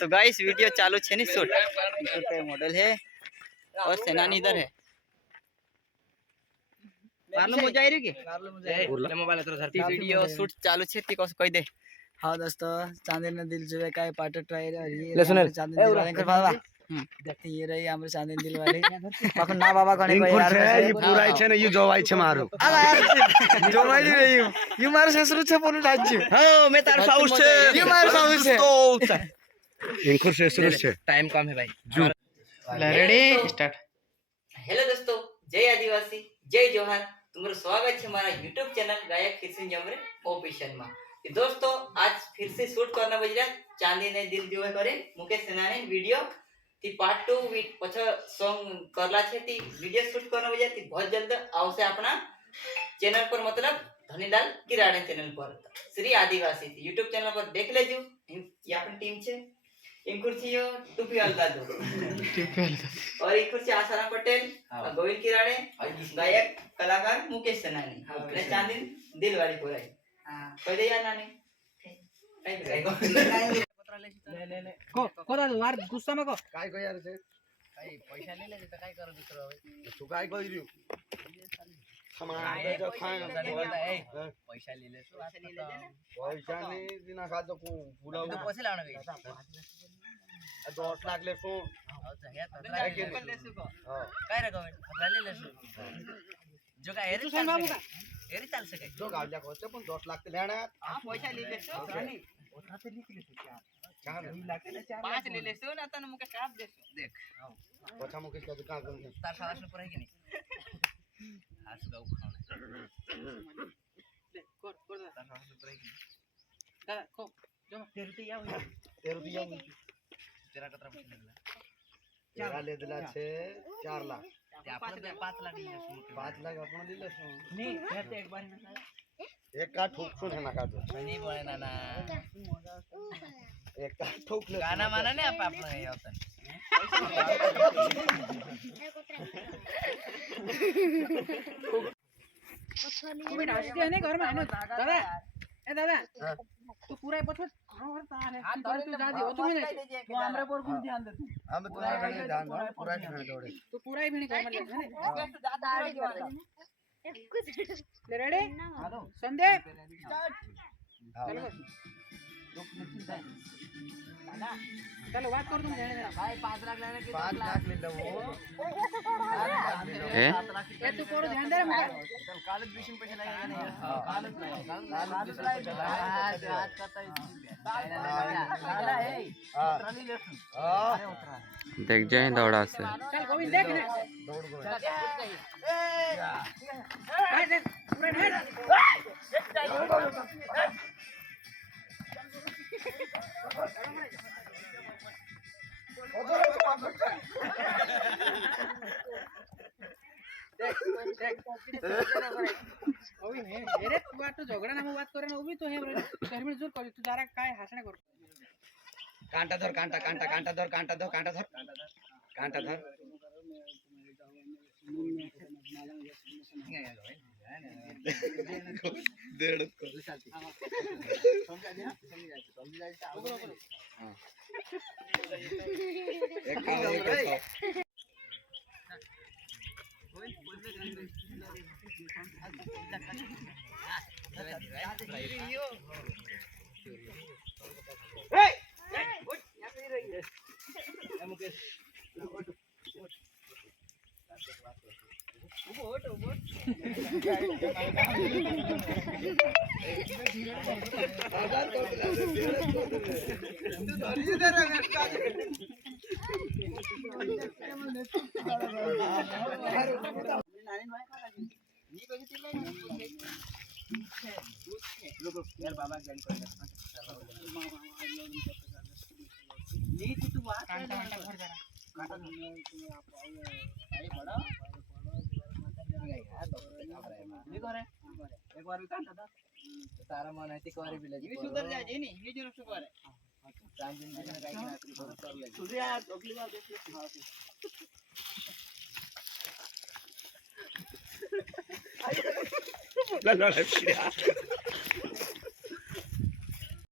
तो guys video चालू छे नहीं शूट का मॉडल है और सेनानी इधर है। वीडियो शूट चालू छे ती कोस कह दे। हाँ दोस्तों चांदी ने दिल जो है का पार्ट ट्राई ले सुने चांदी दिल वाले कर बाबा देखते ये रही हमरे चांदी दिल वाले बाकी ना बाबा कोने कोई यार ये पूरा छे ने यू जोवाई छे मारो अला यार जो मैं नहीं रही हूं यू मारो ससुर छे पोन राज्य हां मैं तार साउस छे यू मारो साउस छे इनको ससुर छे टाइम कम है भाई। Ready start. हेलो दोस्तों, जय आदिवासी जय जोहार। तुम्हारा स्वागत है हमारा यूट्यूब चैनल गायक खिरसिन जमरे ऑफिशियल में। तो दोस्तों आज फिर से शूट करना बज रहा चांदी ने दिल जो है करे मुकेश सेना ने वीडियो ती पार्ट 2 पछ सॉन्ग करला छे ती वीडियो शूट करना बज ती बहुत जल्द आवसे अपना चैनल पर मतलब धनीलाल किराड़े चैनल पर श्री आदिवासी थी यूट्यूब चैनल पर देख लेजो। ये अपनी टीम छे इन कुर्सी यो टूपी अलदा दो और एक कुर्सी आसाराम पटेल गोविंद किराड़े गायक कलाकार मुकेश सेनानी ने चांदी दिल वाली कोराई कह दे यार नानी को दादू यार गुस्सा में को काय को यार छे भाई पैसा ले ले तो काय करो दूसरो तू काय कह रियो सामान जो खाए पैसा ले ले पैसा नहीं दिना खा तो पूरा तो पैसे लाना गई 10 लाख ले सो काय रे गवर्नमेंट ले ले जो का एरी चाल सके जो गावल्या को पण 10 लाख ते लेना हां पैसा ले ले सो रानी ओथा से लिख ले 4 लाख ले 4 5 ले ले सो ना तने मुके काप दे देख पछा मुकेश का दुकान कर तार 700 पर है कि नहीं हाथ गाऊ खाना ले कर तार 700 पर है कि दादा को जो 13 रुपया हो 13 रुपया तेरा कतरा पैसा ले तेरा ले दिला छे 4 लाख आपण 5 लाख ले 5 लाख आपण दिले नहीं मैं तो एक बार में एक का ठोक सुन है ना का तो नहीं बोले ना एक का ठोक ले गाना माना नहीं आप अपना ये होता अबे नाचते हैं घर में है ना दादा ए दादा तू पूरा पछ हां और तार है तू जा दे तू नहीं वो हमरे पर कुछ ध्यान दे तू हम तुम्हारे पे ध्यान दो पूरा ध्यान दो तू पूरा ही भी नहीं कर ले रेडी संदीप चलो चलो बात कर तुम भाई 5 लाख लेने के 5 लाख ले लो ए तू कोरो ध्यान दे रे मुके चल कॉलेज ट्यूशन पैसे लगेगा नहीं कॉलेज आज करता साला है ट्रॉली ले अरे उतरा देख जाए दौड़ा से चल गोविंद देख ना दौड़ गो देख पूरा ढेर ओवी नहीं अरे तू बात तो झगड़ा ना बात करे ना ओवी तो है घर में जोर कर तू जरा काय हसणे कर कांटा धर कांटा कांटा कांटा धर कांटा धर कांटा धर कांटा धर डेढ़ को एक काम बाबा ज्वाइन कर नहीं तू बात कांटा कांटा भर जरा कांटा बड़ा नहीं करे एक बार भी कांटा था तारा मन है तिकोरी भी लगी सुधर जाए जी नहीं ये जरूर सुधर है चांद दिन में काई ना कर ले सुधर यार अगली बार देख ले ला ला